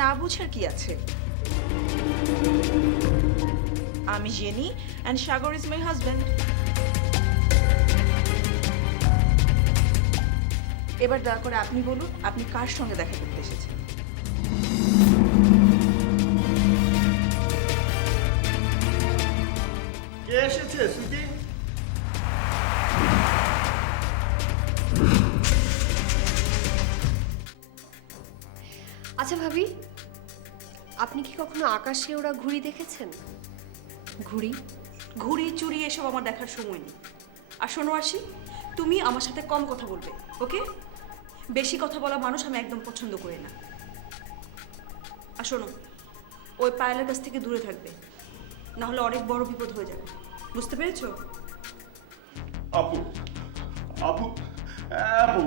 না বুঝার কি আছে? আমি Jenny and Sagar is my husband এবার দয়া করে আপনি বলুন, আপনি কার সঙ্গে দেখা করতে এসেছেন? কে এসেছে সুইটি আচ্ছা ভাবি আপনি কি কখনো আকাশে ওরা ঘুড়ি দেখেছেন? ঘুড়ি? ঘুড়ি চুরি এসব আমার দেখার সময় নেই। আর শোনো আসি তুমি আমার সাথে কম কথা বলবে ওকে? বেশি কথা বলা মানুষ আমি একদম পছন্দ করি না। আর শোনো ওই পায়েলের কাছ থেকে দূরে থাকবে না হলে অনেক বড় বিপদ হয়ে যাবে। বুঝতে পেরেছ? আপু আপু আপু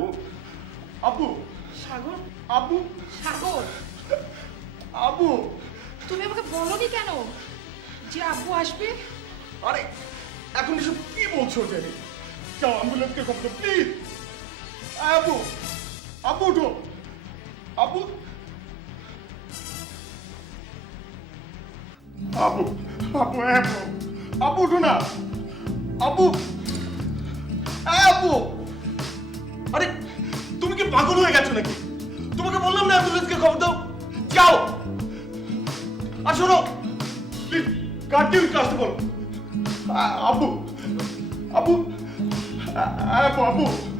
আপু। সাগর? আপু সাগর। আবু। তুমি আমাকে বলনি কেন? যে আব্বু আসবে? আরে এখন এসব কি বলছো জেনি যাও অ্যাম্বুলেন্সকে কল করো প্লিজ আপু আপু উঠো। আপু আবু আপু আপু আপু উঠো না। আপু আপু আরে তুমি কি পাগল হয়ে গেছো নাকি? তোমাকে বললাম না অ্যাম্বুলেন্সকে খবর দাও। যাও। আর শোনো প্লিজ কাস্টমার আবু আবু আব্বু আব্বু আ-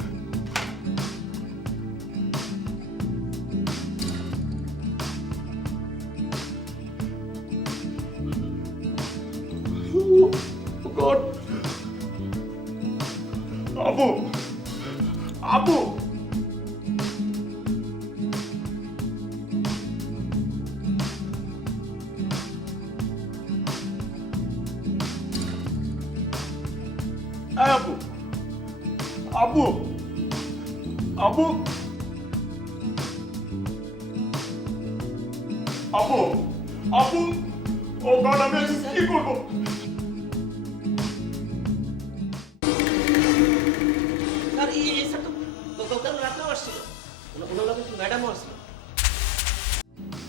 আব্বু আব্বু ও গড আমি কি করব?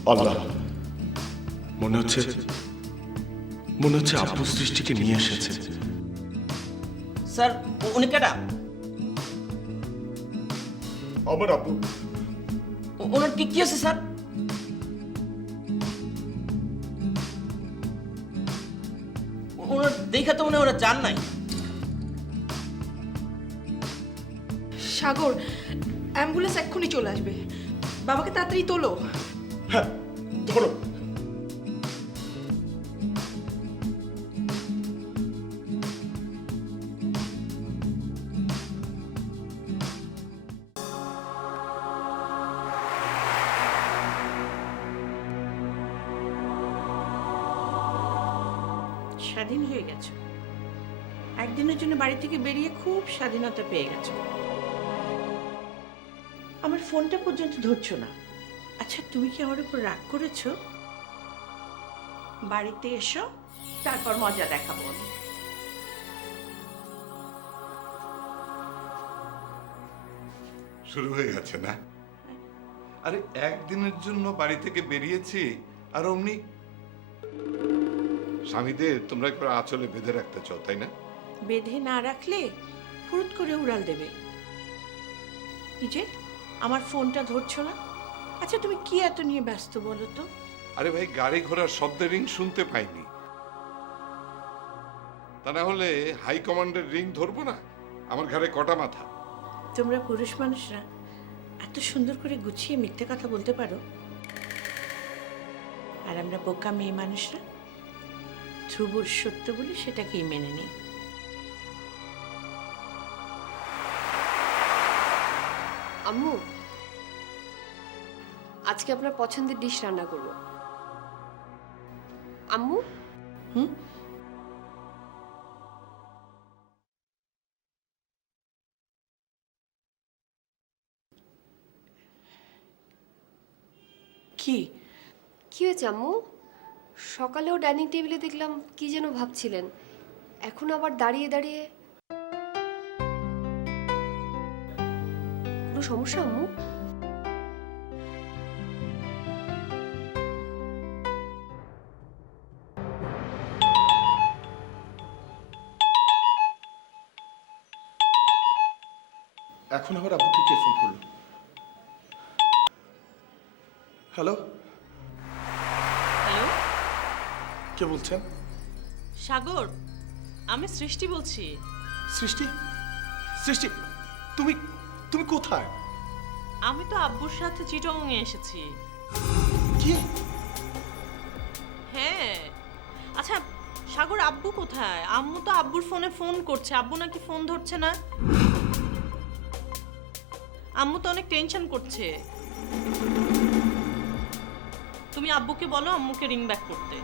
আল্লাহ মনে হচ্ছে মনে হচ্ছে আব্বু সৃষ্টিকে নিয়ে এসেছে। স্যার উনি কেটা আমার উ- ওনার কি কি আছে স্যার? দেখা তো মনে হয় ওরা জান নাই। সাগর অ্যাম্বুলেন্স এক্ষুনি চলে আসবে। বাবাকে তাড়াতাড়ি তোলো। হ্যাঁ ধরো। স্বাধীনতা পেয়ে গেছো। আমার ফোনটা পর্যন্ত ধরছো না। আচ্ছা তুমি কি আমার উপর রাগ করেছ? বাড়িতে এসো তারপর মজা দেখাবো আমি। শুরু হয়ে গেছে না? আরে একদিনের জন্য বাড়ি থেকে বেরিয়েছি আর অমনি স্বামীদের তোমরা একবার আঁচলে বেঁধে রাখতে চাও তাই না? বেঁধে না রাখলে ফুরুত করে উড়াল দেবে। যে আমার ফোনটা ধরছো না? আচ্ছা তুমি কি এত নিয়ে ব্যস্ত বলো তো? আরে ভাই গাড়ি ঘোড়ার শব্দের রিং শুনতে পাইনি। তা না হলে হাই কমান্ডের রিং ধরবো না? আমার ঘরে কটা মাথা। তোমরা পুরুষ মানুষরা এত সুন্দর করে গুছিয়ে মিথ্যে কথা বলতে পারো? আর আমরা বোকা মেয়ে মানুষরা ধ্রুবর সত্য বলে সেটাকেই মেনে নিই। আম্মু আজকে আপনার পছন্দের ডিশ রান্না করব। আম্মু? হুম? কি? কি হয়েছে আম্মু? সকালেও ডাইনিং টেবিলে দেখলাম কি যেন ভাবছিলেন। এখন আবার দাঁড়িয়ে দাঁড়িয়ে কোনো সমস্যা আম্মু? এখন আবার আব্বুকে কে ফোন করল? হ্যালো? হ্যালো? কে বলছেন? সাগর আমি সৃষ্টি বলছি। সৃষ্টি? সৃষ্টি তুমি তুমি কোথায়? আমি তো আব্বুর সাথে চিটংয়ে এসেছি। কি? হ্যাঁ। আচ্ছা সাগর আব্বু কোথায়? আম্মু তো আব্বুর ফোনে ফোন করছে। আব্বু নাকি ফোন ধরছে না? আম্মু তো অনেক টেনশন করছে। তুমি আব্বুকে বলো আম্মুকে রিং ব্যাক করতে।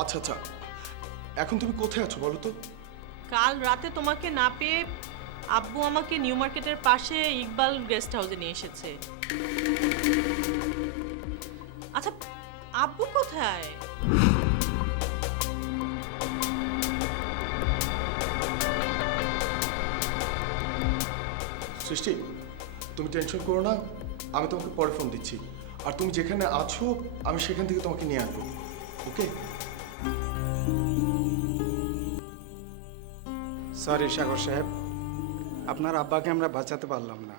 আচ্ছা আচ্ছা। এখন তুমি কোথায় আছো বলো তো? কাল রাতে তোমাকে না পেয়ে আব্বু আমাকে নিউ মার্কেটের পাশে ইকবাল গেস্ট হাউসে নিয়ে এসেছে। আচ্ছা আব্বু কোথায়? সৃষ্টি, তুমি টেনশন করো না, আমি তোমাকে পরে ফোন দিচ্ছি। আর তুমি যেখানে আছো, আমি সেখান থেকে তোমাকে নিয়ে আসব, ওকে? সরি সাগর সাহেব। আপনার আব্বাকে আমরা বাঁচাতে পারলাম না।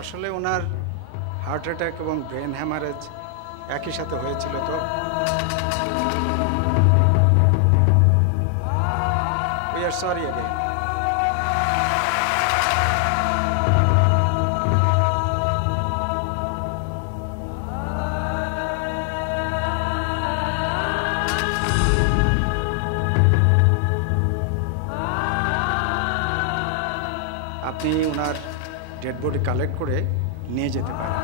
আসলে ওনার হার্ট অ্যাটাক এবং ব্রেন হ্যামারেজ একই সাথে হয়েছিল তো। We are sorry again body collect করে নিয়ে যেতে পারেন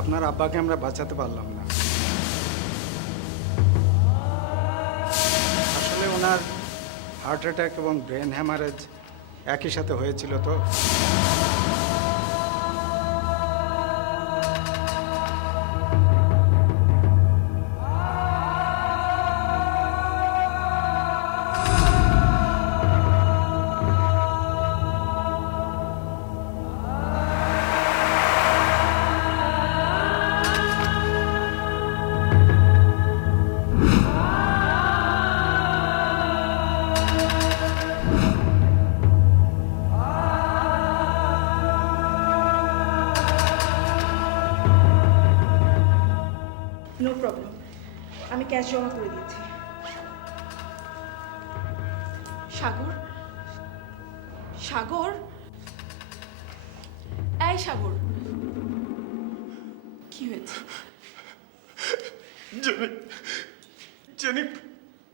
আপনার আব্বাকে আমরা বাঁচাতে পারলাম না। আসলে ওনার হার্ট অ্যাটাক এবং ব্রেন হ্যামারেজ একই সাথে হয়েছিল তো? ক্যাশ জমা করে দিয়েছি। সাগর? সাগর? এই সাগর। কি হয়েছে? জেনি জেনি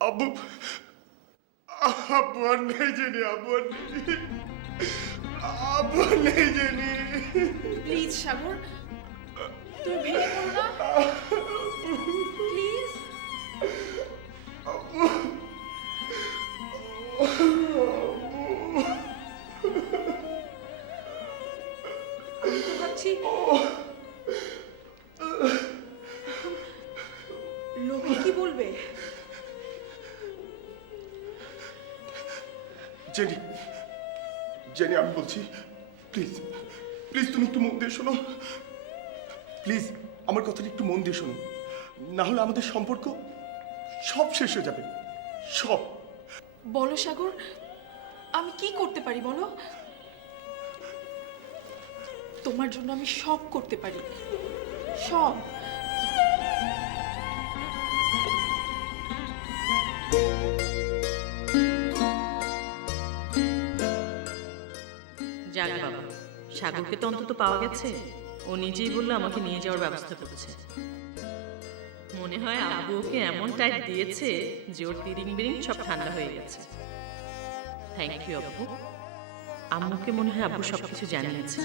আব্বু। আব্বু আর নেই জেনি আব্বু আর নেই আব্বু আর নেই জেনি। প্লিজ সাগর তুমি ভেঙে পড়ো না। বলছি প্লিজ প্লিজ তুমি একটু মন দিয়ে শোনো। প্লিজ আমার কথাটা একটু মন দিয়ে শোনো। না হলে আমাদের সম্পর্ক সব শেষ হয়ে যাবে। সব। বলো সাগর, আমি কি করতে পারি বলো? তোমার জন্য আমি সব করতে পারি। সব। সাগরকে তো অন্তত পাওয়া গেছে। ও নিজেই বলল আমাকে নিয়ে যাওয়ার ব্যবস্থা করেছে। মনে হয় আবু ওকে এমন টাইট দিয়েছে যে ওর তিরিং বিরিং সব ঠান্ডা হয়ে গেছে। থ্যাংক ইউ আব্বু। আম্মুকে মনে হয় আব্বু সবকিছু জানিয়েছে।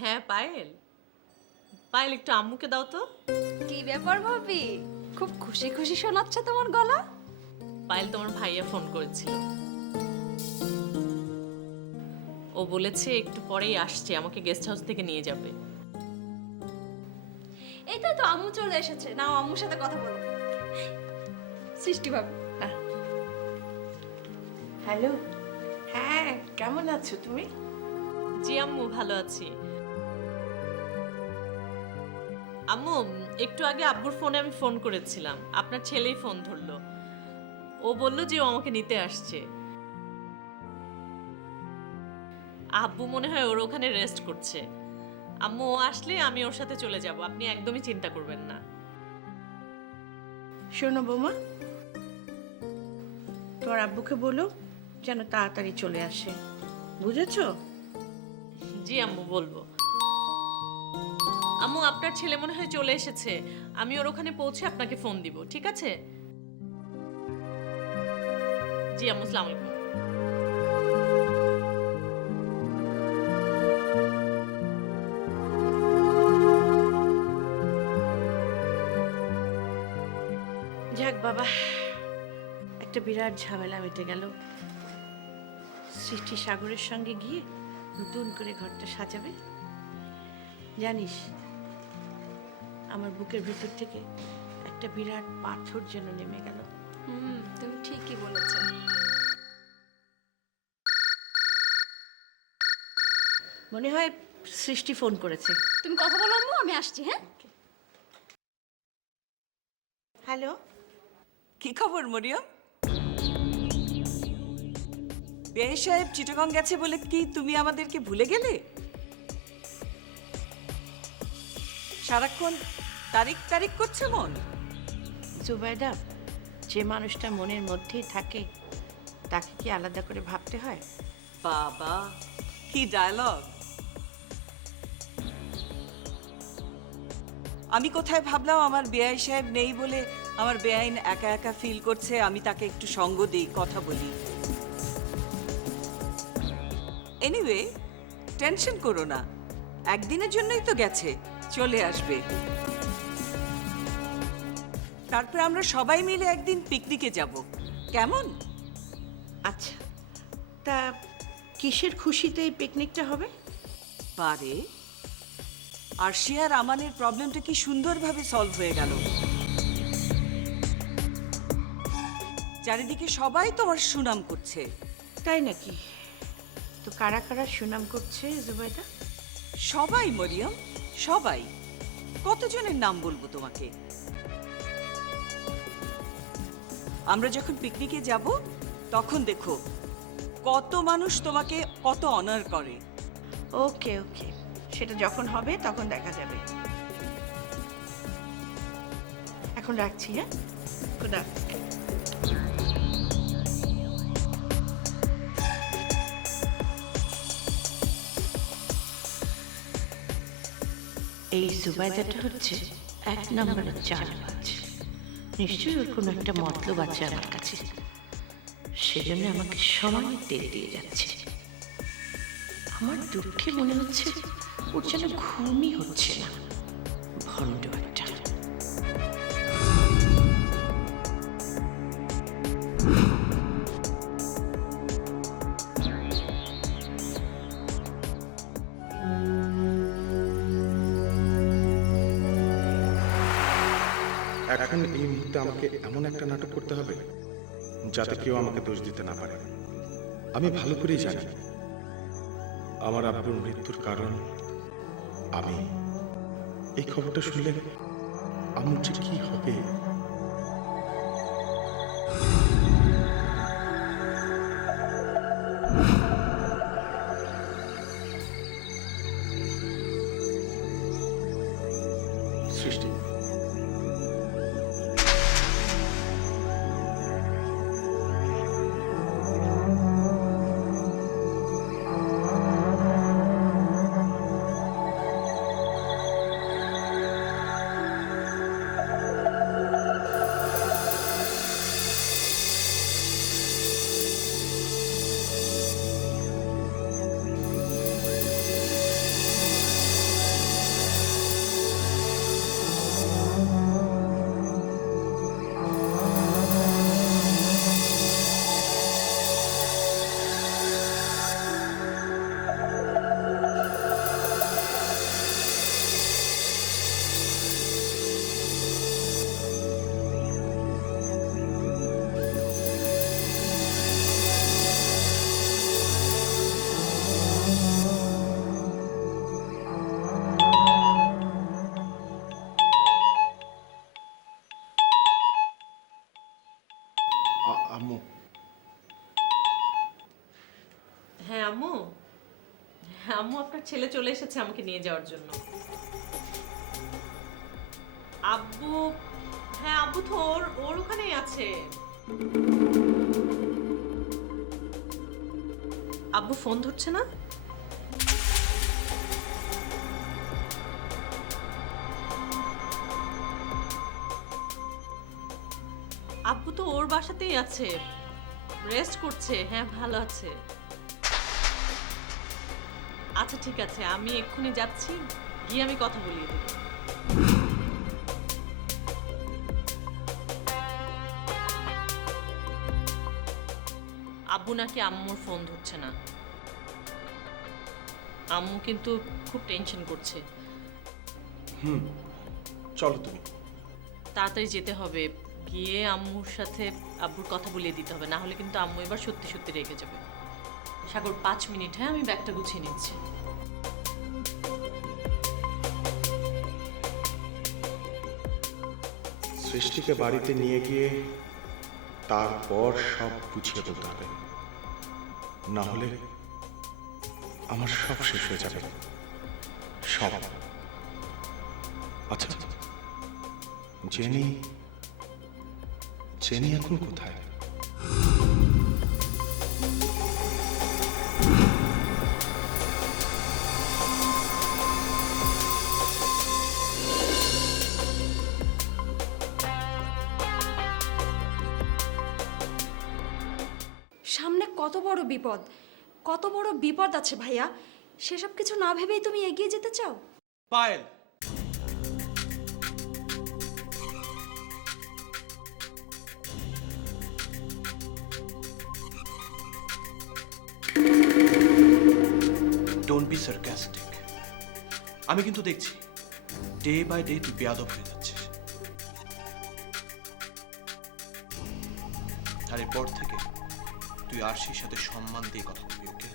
হ্যাঁ পায়েল। পায়েল একটু আম্মুকে দাও তো। কি ব্যাপার ভাবি? খুব খুশি খুশি শোনাচ্ছে তোমার গলা? পায়েল তোমার ভাইয়া ফোন করেছিল। ও বলেছে একটু পরেই আসছে আমাকে গেস্ট হাউস থেকে নিয়ে যাবে। এই তো তো আম্মু চলে এসেছে। নাও আম্মুর সাথে কথা বলো। সৃষ্টি ভাবি। হ্যালো। হ্যাঁ কেমন আছো তুমি? জি আম্মু ভালো আছি। আম্মু একটু আগে আব্বুর ফোনে আমি ফোন করেছিলাম। আপনার ছেলেই ফোন ধরলো। ও বলল যে ও আমাকে নিতে আসছে। আব্বু মনে হয় ওর ওখানে রেস্ট করছে। আম্মু ও আসলে আমি ওর সাথে চলে যাব। আপনি একদমই চিন্তা করবেন না। শোনো বৌমা তোমার আব্বুকে বলো যেন তাড়াতাড়ি চলে আসে। বুঝেছ? জি আম্মু বলব। আপনার ছেলে মনে হয় চলে এসেছে। আমি ওর ওখানে পৌঁছে আপনাকে ফোন দিব, ঠিক আছে? জি, আম্মু, আসসালামু আলাইকুম। যাক বাবা, একটা বিরাট ঝামেলা মিটে গেল। সৃষ্টি সাগরের সঙ্গে গিয়ে নতুন করে ঘরটা সাজাবে। জানিস আমার বুকের ভিতর থেকে একটা বিরাট পাথর যেন নেমে গেল। হুম তুমি ঠিকই বলেছ। মনে হয় সৃষ্টি ফোন করেছে। তুমি কথা বলো আম্মু আমি আসছি হ্যাঁ? হ্যালো কি খবর মরিয়ম? বেআই সাহেব চিটগং গেছে বলে কি তুমি আমাদেরকে ভুলে গেলে? সারাক্ষণ তারিখ তারিখ করছে মন? জুবাইদা যে মানুষটা মনের মধ্যেই থাকে তাকে কি আলাদা করে ভাবতে হয়? বাবা কি ডায়লগ আমি কোথায় ভাবলাম আমার বেআই সাহেব নেই বলে আমার বেআইন একা একা ফিল করছে আমি তাকে একটু সঙ্গ দিই কথা বলি। এনিওয়ে টেনশন করো না। একদিনের জন্যই তো গেছে চলে আসবে। তারপরে আমরা সবাই মিলে একদিন পিকনিকে যাব। কেমন? আচ্ছা তা কিসের খুশিতে এই পিকনিকটা হবে? পারে আরশিয়ার আমানের প্রবলেমটা কি সুন্দরভাবে সলভ হয়ে গেল। চারিদিকে সবাই তোমার সুনাম করছে। তাই নাকি? তো কারা কারা সুনাম করছে জুবাইদা? সবাই মরিয়ম সবাই। কতজনের নাম বলব তোমাকে? আমরা যখন পিকনিকে যাব তখন দেখো কত মানুষ তোমাকে কত অনার করে। ওকে ওকে। সেটা যখন হবে তখন দেখা যাবে। এখন রাখছি হ্যাঁ? খুদা এই জুবাইদাটা হচ্ছে এক নম্বরের চালবাজ নিশ্চয়ই ওর কোনো একটা মতলব আছে আমার কাছে। সেজন্য আমাকে সময় তেল দিয়ে যাচ্ছে। আমার দুঃখে মনে হচ্ছে ওর যেন ঘুমই হচ্ছে না। ভণ্ড করতে হবে, যাতে কেউ আমাকে দোষ দিতে না পারে। আমি ভালো করেই জানি। আমার আব্বুর মৃত্যুর কারণ আমি। এই খবরটা শুনলে আমার যে কি হবে? ছেলে চলে এসেছে আমাকে নিয়ে যাওয়ার জন্য। আব্বু হ্যাঁ আব্বু তো ওর ওর ওখানেই আছে। আব্বু ফোন ধরছে না? আব্বু তো ওর বাসাতেই আছে। রেস্ট করছে হ্যাঁ ভালো আছে। আচ্ছা ঠিক আছে আমি এক্ষুনি যাচ্ছি গিয়ে আমি কথা বলিয়ে দেবো। আব্বু নাকি আম্মুর ফোন ধরছে না? আম্মু কিন্তু খুব টেনশন করছে। হুম চলো তুমি। তাড়াতাড়ি যেতে হবে গিয়ে আম্মুর সাথে আব্বুর কথা বলিয়ে দিতে হবে না হলে কিন্তু আম্মু এবার সত্যি সত্যি রেগে যাবে। সাগর পাঁচ মিনিট হ্যাঁ? আমি ব্যাগটা গুছিয়ে নিচ্ছি। সৃষ্টিকে বাড়িতে নিয়ে গিয়ে তারপর সব বুঝিয়ে বলতে হবে। না হলে আমার সব শেষ হয়ে যাবে। সব। আচ্ছা জেনি জেনি এখন কোথায়? কত বড় বিপদ? কত বড় বিপদ আছে ভাইয়া? সেসব কিছু না ভেবেই তুমি এগিয়ে যেতে চাও? পায়েল। ডোন্ট বি সার্কাস্টিক আমি কিন্তু দেখছি ডে বাই ডে তুই বেয়াদব হয়ে যাচ্ছিস। আর এরপর থেকে তুই আরশির সাথে সম্মান দিয়ে কথা বলবি ওকে?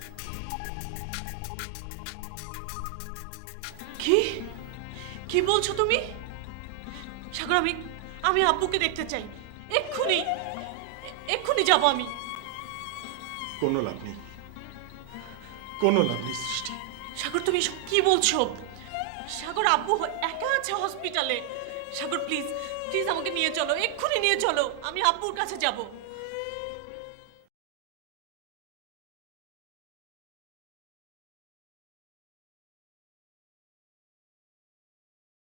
কি? কি বলছো তুমি? সাগর আমি আমি আব্বুকে দেখতে চাই। এক্ষুনি এক্ষুনি যাব আমি। কোনো লাভ নেই। কোনো লাভ নেই সৃষ্টি। সাগর তুমি এসব কি বলছো? সাগর আব্বু একা আছে হসপিটালে। সাগর প্লিজ প্লিজ আমাকে নিয়ে চলো। এক্ষুনি নিয়ে চলো। আমি আব্বুর কাছে যাব।